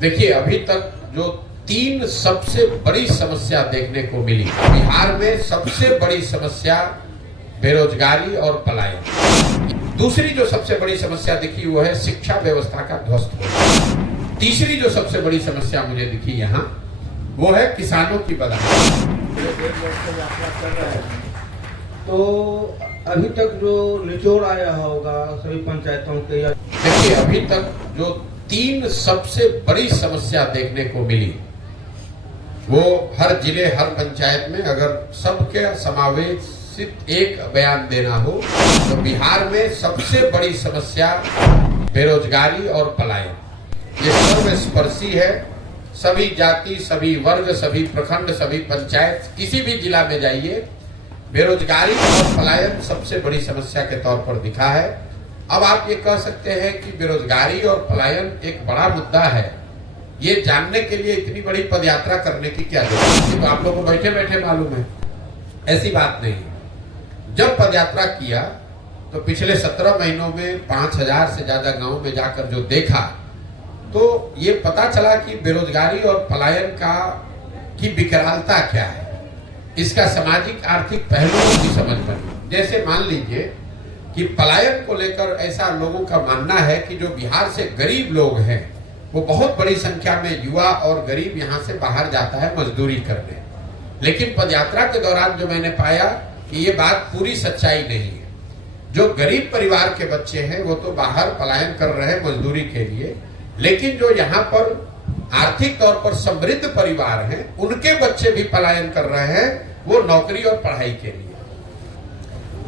देखिए, अभी तक जो 3 सबसे बड़ी समस्या देखने को मिली बिहार में, सबसे बड़ी समस्या बेरोजगारी और पलायन। दूसरी जो सबसे बड़ी समस्या दिखी वो है शिक्षा व्यवस्था का ध्वस्त होना। तीसरी जो सबसे बड़ी समस्या मुझे दिखी यहाँ वो है किसानों की बदहाली। तो अभी तक जो निचोड़ आया होगा सभी पंचायतों के, देखिए, अभी तक जो 3 सबसे बड़ी समस्या देखने को मिली वो हर जिले, हर पंचायत में अगर सबके समावेशित एक बयान देना हो तो बिहार में सबसे बड़ी समस्या बेरोजगारी और पलायन। ये सर्वस्पर्शी है। सभी जाति, सभी वर्ग, सभी प्रखंड, सभी पंचायत, किसी भी जिला में जाइए, बेरोजगारी और पलायन सबसे बड़ी समस्या के तौर पर दिखा है। अब आप ये कह सकते हैं कि बेरोजगारी और पलायन एक बड़ा मुद्दा है, ये जानने के लिए इतनी बड़ी पदयात्रा करने की क्या जरूरत है? तो आप लोगों को बैठे बैठे मालूम है। ऐसी बात नहीं। जब पदयात्रा किया तो पिछले 17 महीनों में 5000 से ज्यादा गांव में जाकर जो देखा तो ये पता चला कि बेरोजगारी और पलायन की विकरालता क्या है, इसका सामाजिक आर्थिक पहलुओं की समझ बनी। जैसे मान लीजिए कि पलायन को लेकर ऐसा लोगों का मानना है कि जो बिहार से गरीब लोग हैं वो बहुत बड़ी संख्या में युवा और गरीब यहाँ से बाहर जाता है मजदूरी करने। लेकिन पदयात्रा के दौरान जो मैंने पाया कि ये बात पूरी सच्चाई नहीं है। जो गरीब परिवार के बच्चे हैं वो तो बाहर पलायन कर रहे हैं मजदूरी के लिए, लेकिन जो यहाँ पर आर्थिक तौर पर समृद्ध परिवार हैं उनके बच्चे भी पलायन कर रहे हैं, वो नौकरी और पढ़ाई के लिए।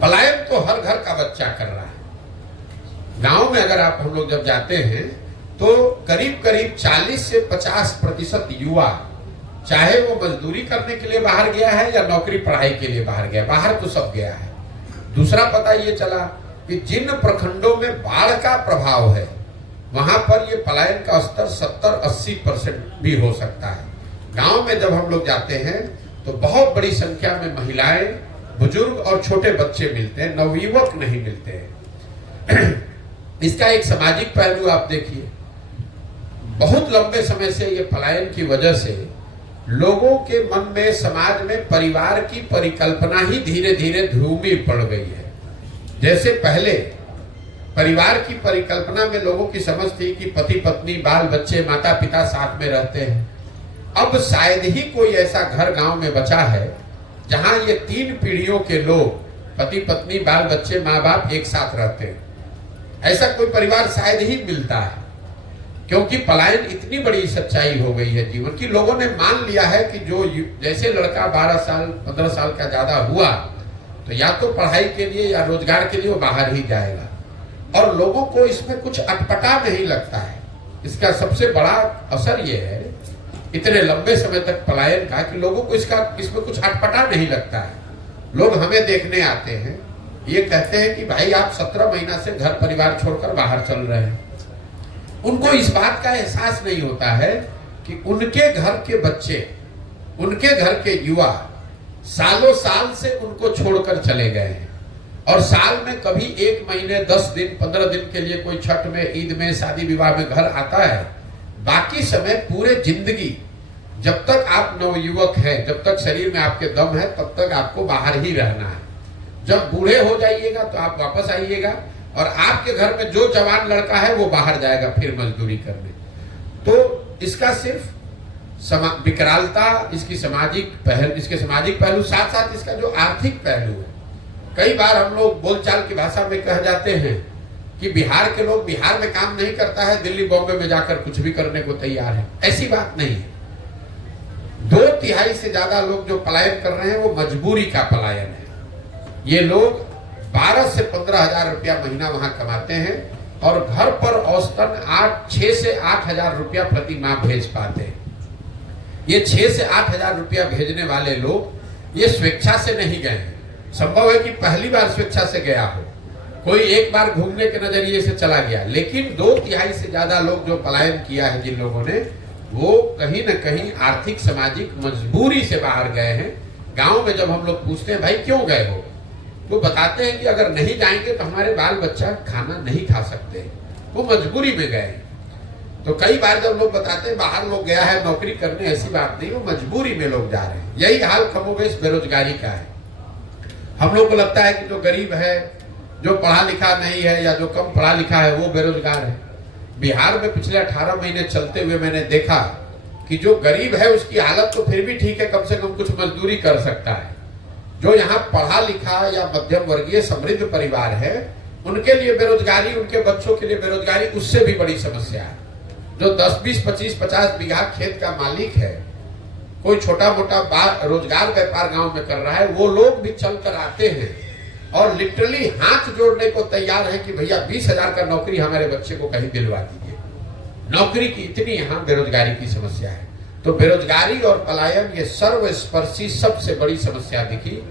पलायन तो हर घर का बच्चा कर रहा है। गांव में अगर आप हम लोग जब जाते हैं तो करीब करीब 40 से 50% युवा, चाहे वो मजदूरी करने के लिए बाहर गया है या नौकरी पढ़ाई के लिए बाहर गया, बाहर तो सब गया है। दूसरा पता ये चला कि जिन प्रखंडों में बाढ़ का प्रभाव है वहां पर ये पलायन का स्तर 70-80% भी हो सकता है। गांव में जब हम लोग जाते हैं तो बहुत बड़ी संख्या में महिलाएं, बुजुर्ग और छोटे बच्चे मिलते हैं, नवयुवक नहीं मिलते हैं। इसका एक सामाजिक पहलू आप देखिए। बहुत लंबे समय से ये पलायन की वजह से लोगों के मन में, समाज में परिवार की परिकल्पना ही धीरे धीरे धूमिल पड़ गई है। जैसे पहले परिवार की परिकल्पना में लोगों की समझ थी कि पति पत्नी, बाल बच्चे, माता पिता साथ में रहते हैं। अब शायद ही कोई ऐसा घर गांव में बचा है जहां ये 3 पीढ़ियों के लोग, पति पत्नी, बाल बच्चे, माँ बाप एक साथ रहते हैं। ऐसा कोई परिवार शायद ही मिलता है, क्योंकि पलायन इतनी बड़ी सच्चाई हो गई है जीवन की। लोगों ने मान लिया है कि जो जैसे लड़का 12 साल 15 साल का ज्यादा हुआ तो या तो पढ़ाई के लिए या रोजगार के लिए वो बाहर ही जाएगा, और लोगों को इसमें कुछ अटपटा नहीं लगता है। इसका सबसे बड़ा असर ये है इतने लंबे समय तक पलायन का कि लोगों को इसमें कुछ अटपटा नहीं लगता है। लोग हमें देखने आते हैं, ये कहते हैं कि भाई आप 17 महीना से घर परिवार छोड़कर बाहर चल रहे हैं। उनको इस बात का एहसास नहीं होता है कि उनके घर के बच्चे, उनके घर के युवा सालों साल से उनको छोड़कर चले गए हैं, और साल में कभी 1 महीने 10 दिन 15 दिन के लिए कोई छठ में, ईद में, शादी विवाह में घर आता है। बाकी समय पूरे जिंदगी जब तक आप नवयुवक हैं, जब तक शरीर में आपके दम है, तब तक आपको बाहर ही रहना है। जब बूढ़े हो जाइएगा तो आप वापस आइएगा, और आपके घर में जो जवान लड़का है वो बाहर जाएगा फिर मजदूरी करने। तो इसका सिर्फ विकरालता, इसके सामाजिक पहलू, साथ साथ इसका जो आर्थिक पहलू है। कई बार हम लोग बोलचाल की भाषा में कह जाते हैं कि बिहार के लोग बिहार में काम नहीं करता है, दिल्ली बॉम्बे में जाकर कुछ भी करने को तैयार है। ऐसी बात नहीं है। 2/3 से ज्यादा लोग जो पलायन कर रहे हैं वो मजबूरी का पलायन है। ये लोग 12 से 15 हजार रुपया महीना वहां कमाते हैं और घर पर औसतन 6 से 8 हजार रुपया प्रति माह भेज पाते हैं। ये 6 से 8 हजार रुपया भेजने वाले लोग ये स्वेच्छा से नहीं गए हैं। संभव है कि पहली बार स्वेच्छा से गया हो, कोई एक बार घूमने के नजरिए से चला गया, लेकिन 2/3 से ज्यादा लोग जो पलायन किया है जिन लोगों ने, वो कहीं न कहीं आर्थिक सामाजिक मजबूरी से बाहर गए हैं। गांव में जब हम लोग पूछते हैं भाई क्यों गए हो, तो बताते हैं कि अगर नहीं जाएंगे तो हमारे बाल बच्चा खाना नहीं खा सकते, वो मजबूरी में गए। तो कई बार जब लोग बताते हैं बाहर लोग गया है नौकरी करने, ऐसी बात नहीं, वो मजबूरी में लोग जा रहे हैं। यही हाल कमोबेश बेरोजगारी का है। हम लोग को लगता है कि जो गरीब है, जो पढ़ा लिखा नहीं है या जो कम पढ़ा लिखा है वो बेरोजगार है। बिहार में पिछले 18 महीने चलते हुए मैंने देखा कि जो गरीब है उसकी हालत तो फिर भी ठीक है, कम से कम कुछ मजदूरी कर सकता है। जो यहाँ पढ़ा लिखा या मध्यम वर्गीय समृद्ध परिवार है उनके लिए बेरोजगारी, उनके बच्चों के लिए बेरोजगारी उससे भी बड़ी समस्या है। जो 10, 20, 25, 50 बीघा खेत का मालिक है, कोई छोटा मोटा रोजगार व्यापार गांव में कर रहा है, वो लोग भी चल कर आते हैं और लिटरली हाथ जोड़ने को तैयार है कि भैया 20,000 का नौकरी हमारे बच्चे को कहीं दिलवा दीजिए। नौकरी की इतनी यहाँ बेरोजगारी की समस्या है। तो बेरोजगारी और पलायन ये सर्वस्पर्शी सबसे बड़ी समस्या दिखी।